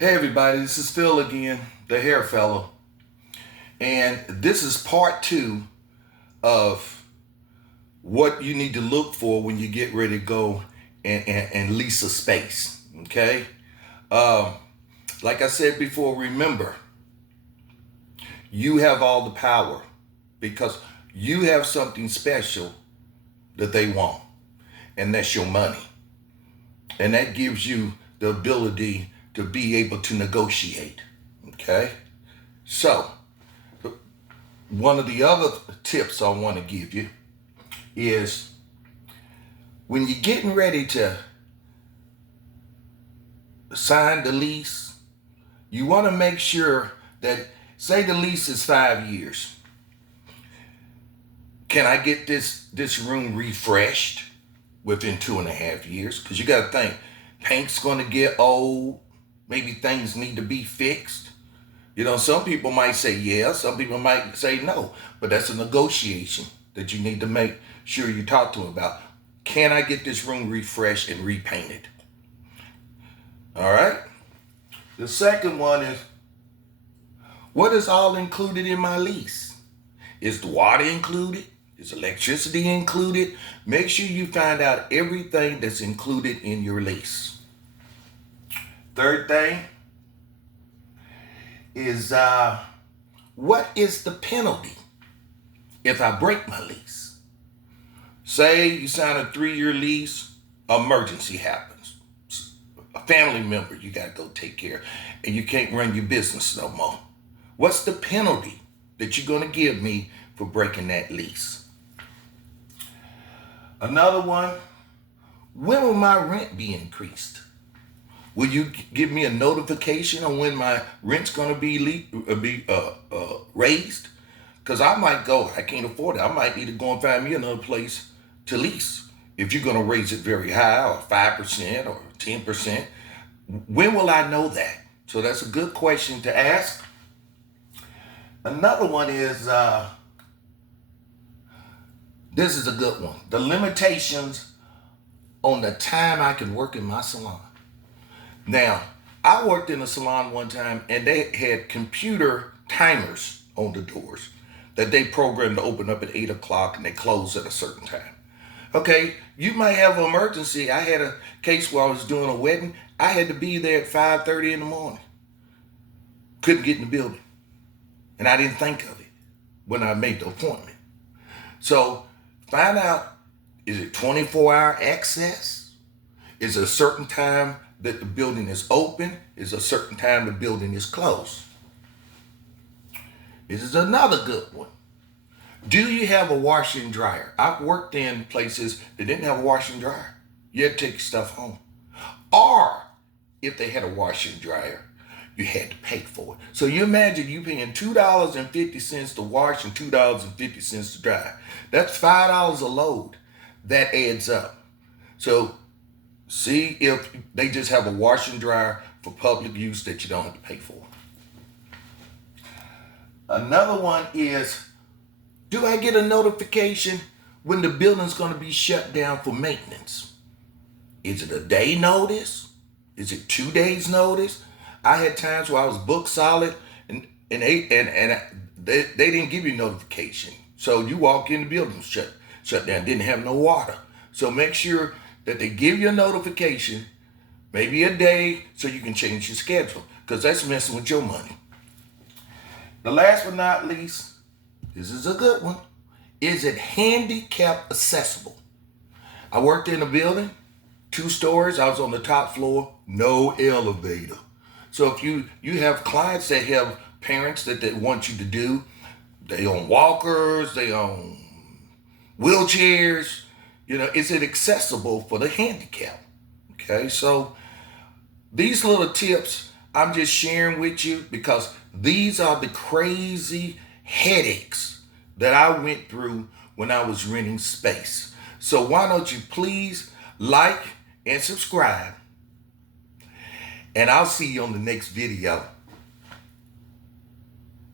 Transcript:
Hey everybody, this is Phil again, the hair fellow. And this is part two of what you need to look for when you get ready to go and lease a space. Okay? Um, like I said before, remember, you have all the power because you have something special that they want, and that's your money. And that gives you the ability to be able to negotiate. Okay? So, one of the other tips I want to give you is when you're getting ready to sign the lease, you want to make sure that, say the lease is 5 years. Can I get this room refreshed within 2.5 years? Because you got to think, paint's going to get old. Maybe things need to be fixed. You know, some people might say yes, some people might say no, but that's a negotiation that you need to make sure you talk to them about. Can I get this room refreshed and repainted? All right. The second one is, what is all included in my lease? Is the water included? Is electricity included? Make sure you find out everything that's included in your lease. Third thing is, what is the penalty if I break my lease? Say you sign a 3-year lease, emergency happens. A family member you got to go take care of, and you can't run your business no more. What's the penalty that you're going to give me for breaking that lease? Another one, when will my rent be increased? Will you give me a notification on when my rent's going to be raised? Because I might go, I can't afford it. I might need to go and find me another place to lease. If you're going to raise it very high, or 5% or 10%, when will I know that? So that's a good question to ask. Another one is, this is a good one. The limitations on the time I can work in my salon. Now, I worked in a salon one time and they had computer timers on the doors that they programmed to open up at 8 o'clock and they close at a certain time. Okay, you might have an emergency. I had a case where I was doing a wedding. I had to be there at 5:30 in the morning. Couldn't get in the building. And I didn't think of it when I made the appointment. So find out, is it 24-hour access? Is it a certain time that the building is open? Is a certain time the building is closed? This is another good one. Do you have a washer and dryer? I've worked in places that didn't have a washer and dryer. You had to take your stuff home. Or if they had a washer and dryer, you had to pay for it. So you imagine you paying $2.50 to wash and $2.50 to dry. That's $5 a load. That adds up. So see if they just have a washer and dryer for public use that you don't have to pay for. Another one is, do I get a notification when the building's going to be shut down for maintenance? Is it a day notice? Is it 2 days notice? I had times where I was booked solid and they didn't give you notification. So you walk in, the building shut down, didn't have no water. So make sure that they give you a notification, maybe a day, so you can change your schedule, because that's messing with your money. The last but not least, this is a good one. Is it handicap accessible? I worked in a building, 2 stories. I was on the top floor, no elevator. So if you have clients that have parents that they want you to do, they own walkers, they own wheelchairs, you know, is it accessible for the handicap? Okay, so these little tips I'm just sharing with you because these are the crazy headaches that I went through when I was renting space. So why don't you please like and subscribe, and I'll see you on the next video.